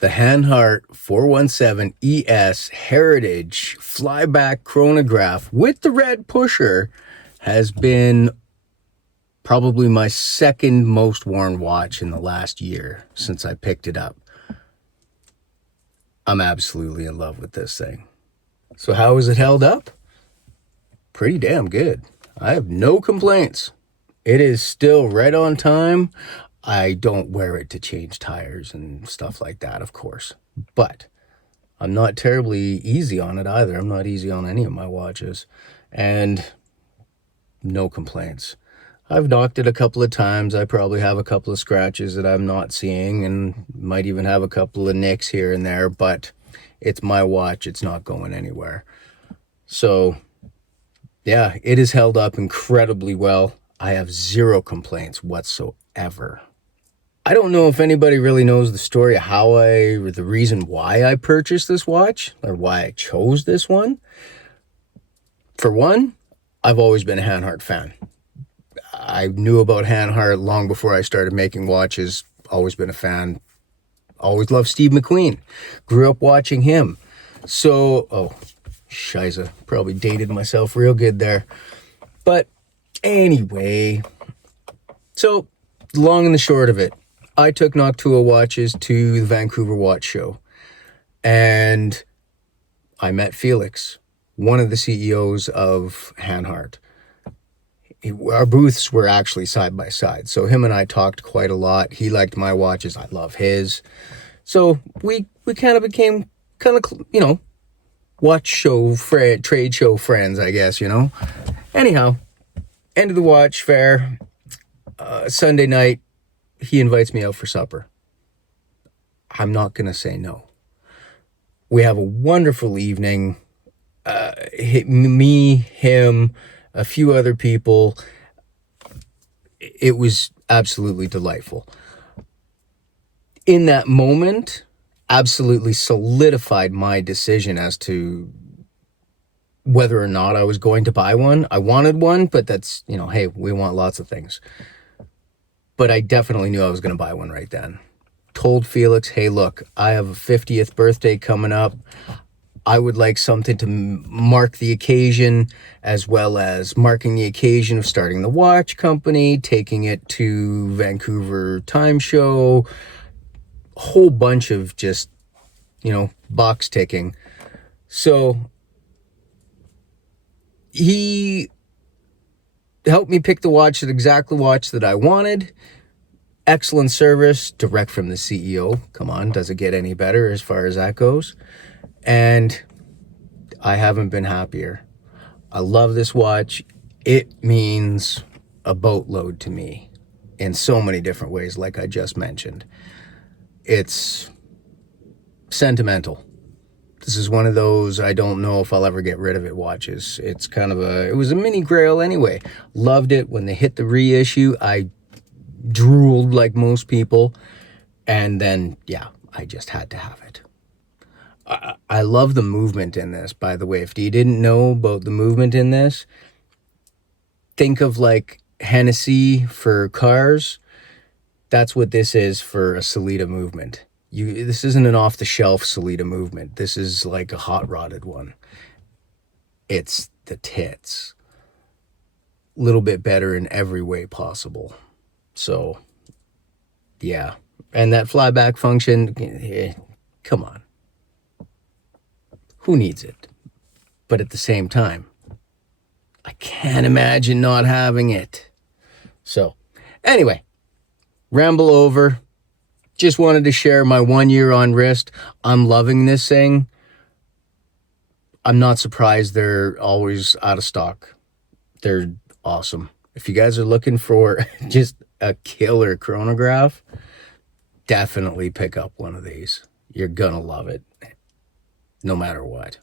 The Hanhart 417 ES Heritage Flyback Chronograph with the red pusher has been probably my second most worn watch in the last year since I picked it up. I'm absolutely in love with this thing. So how is it held up? Pretty damn good. I have no complaints. It is still right on time. I don't wear it to change tires and stuff like that, of course. But I'm not terribly easy on it either. I'm not easy on any of my watches. And no complaints. I've knocked it a couple of times. I probably have a couple of scratches that I'm not seeing and might even have a couple of nicks here and there. But it's my watch. It's not going anywhere. So, yeah, it is held up incredibly well. I have zero complaints whatsoever. I don't know if anybody really knows the story of or the reason why I purchased this watch or why I chose this one. For one, I've always been a Hanhart fan. I knew about Hanhart long before I started making watches. Always been a fan. Always loved Steve McQueen. Grew up watching him. So, shiza. Probably dated myself real good there. But anyway, so long and the short of it, I took Noctua watches to the Vancouver Watch Show, and I met Felix, one of the CEOs of Hanhart. Our booths were actually side by side, so him and I talked quite a lot. He liked my watches, I love his. So we kind of became watch show, trade show friends, I guess, Anyhow, end of the watch fair, Sunday night, he invites me out for supper. I'm not going to say no. We have a wonderful evening. Me, him, a few other people. It was absolutely delightful. In that moment, absolutely solidified my decision as to whether or not I was going to buy one. I wanted one, but that's, hey, we want lots of things. But I definitely knew I was going to buy one right then. Told Felix, hey, look, I have a 50th birthday coming up. I would like something to mark the occasion, as well as marking the occasion of starting the watch company, taking it to Vancouver Time Show, a whole bunch of just, box ticking. So he helped me pick the watch, the exact watch that I wanted. Excellent service, direct from the CEO. Come on, does it get any better as far as that goes? And I haven't been happier. I love this watch. It means a boatload to me in so many different ways, like I just mentioned. It's sentimental. This is one of those I don't know if I'll ever get rid of it watches. It's it was a mini grail anyway. Loved it. When they hit the reissue, I drooled like most people. And then, yeah, I just had to have it. I love the movement in this, by the way. If you didn't know about the movement in this, think of like Hennessy for cars. That's what this is for a Sellita movement. This isn't an off-the-shelf Sellita movement. This is like a hot-rodded one. It's the tits. A little bit better in every way possible. So, yeah. And that flyback function, come on. Who needs it? But at the same time, I can't imagine not having it. So, anyway, ramble over. Just wanted to share my 1 year on wrist. I'm loving this thing. I'm not surprised they're always out of stock. They're awesome. If you guys are looking for just a killer chronograph, definitely pick up one of these. You're gonna love it, no matter what.